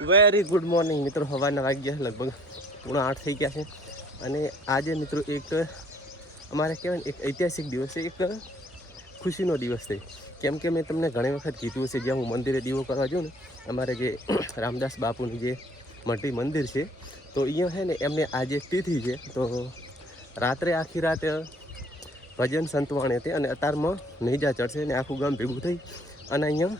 Very good morning મિત્રો. સવારના વાગ્યા લગભગ 7:30 થઈ ગયા છે અને આજે મિત્રો એક અમારે કહેવાય ને એક ઐતિહાસિક દિવસ છે, એક ખુશીનો દિવસ છે. કેમ કે મેં તમને ઘણી વખત કીધું છે, જ્યાં હું મંદિરે દીવો કરવા જાઉં ને, અમારે જે રામદાસ બાપુનું જે મઢી મંદિર છે, તો અહીંયા છે ને એમને આજે તિથિ છે. તો રાત્રે આખી રાત ભજન સંતવાણી હતી અને અત્યારમાં નેજા ચડશે અને આખું ગામ ભેગું થઈ અને અહીંયા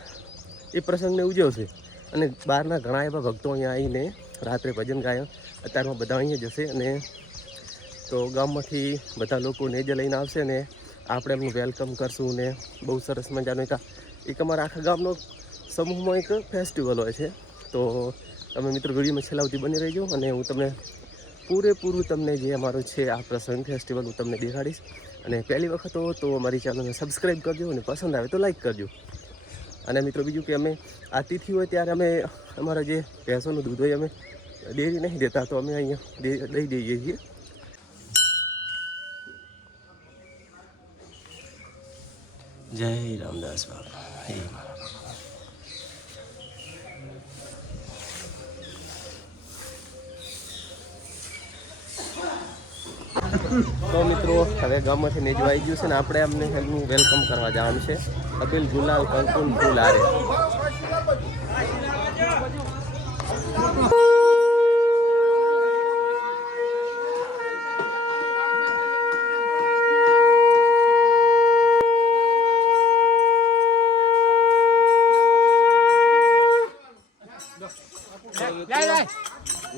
એ પ્રસંગને ઉજવશે. અને બહારના ઘણા એવા ભક્તો અહીંયા આવીને રાત્રે ભજન ગાયા. અત્યારમાં બધા અહીંયા જશે અને તો ગામમાંથી બધા લોકો નેજા લઈને આવશે ને આપણે એમનું વેલકમ કરશું. ને બહુ સરસ મજાનું એક અમારા આખા ગામનો સમૂહમાં એક ફેસ્ટિવલ હોય છે. તો તમે મિત્રો વિડીયોમાં છેલ્લા સુધી બની રહેજો અને હું તમને પૂરેપૂરું તમને જે અમારો છે આ પ્રસંગ ફેસ્ટિવલ હું તમને દેખાડીશ. અને પહેલી વખત હો તો અમારી ચેનલને સબસ્ક્રાઈબ કરજો અને પસંદ આવે તો લાઈક કરજો. અને મિત્રો બીજું કે અમે આ તિથિ હોય ત્યારે અમે અમારા જે ભેંસોનું દૂધ હોય અમે ડેરી નહીં દેતા, તો અમે અહીંયા દઈ દઈએ છીએ. જય રામદાસ બાપા. તો મિત્રો હવે ગામમાંથી નેજવા આવી ગયું છે ને આપણે અમને એમનું વેલકમ કરવા જવાનું છે. અબિલ ગુલાલ કંકુન ફૂલ આરે.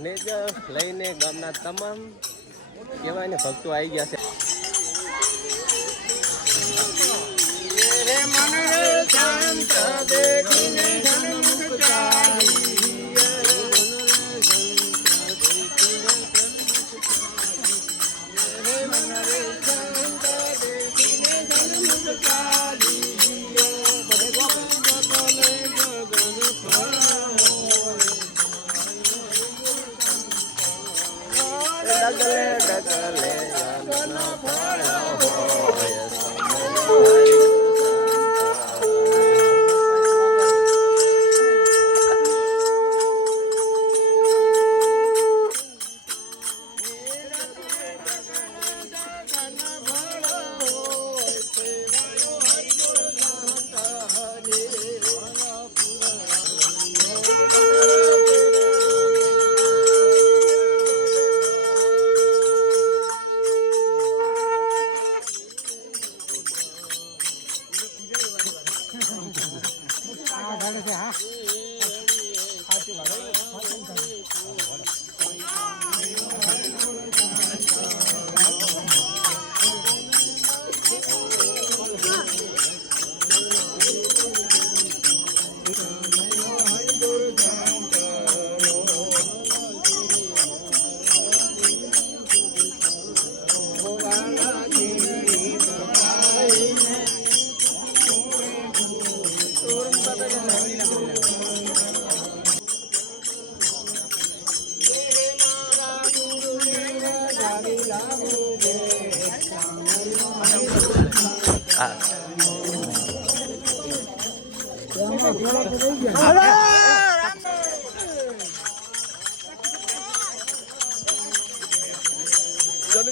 નેજ લઈને ગામના તમામ કહેવાય ને ભક્તો આવી ગયા છે.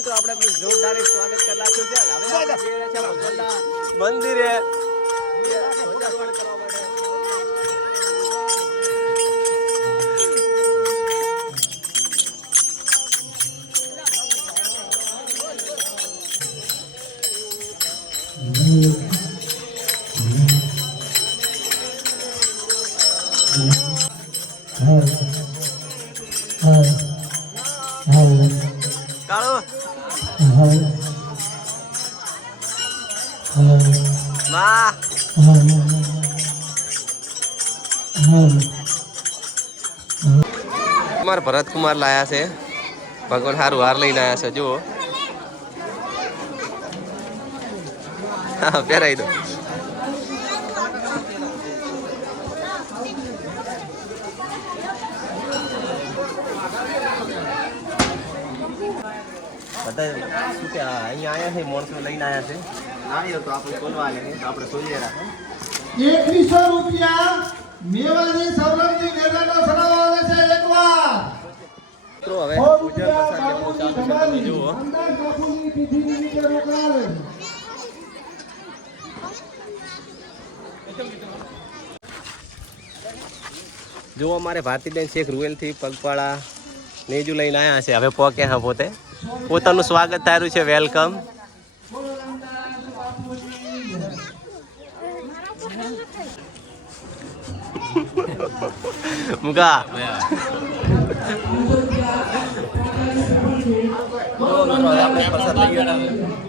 તો આપણે આપણું જોરદાર સ્વાગત કરી નાખ્યું છે. હવે મંદિરે ધ્વજારોહણ કરવા માટે કુમાર ભરત કુમાર લાયા છે. ભગવાન હારું હાર લઈને આવ્યા છે. જુઓ પહેરાઈ દો. બધા શું કે અહીંયા આવ્યા છે, માણસો લઈને આવ્યા છે. આવ્યો તો આપણે ખોલવા લે આપણે ખોલીએ રાખો. 2100 રૂપિયા મેવાની સૌરભની વેદાનો સડાવવા જો અમારે ભારતીબેન શેખ રૂએલથી પગપાળા નેજુ લઈને આવ્યા છે. હવે પોકે હા પોતે પોતાનું સ્વાગત થારું છે. વેલકમ. મુકા આપણે પ્રસાદ લઈ ગયા.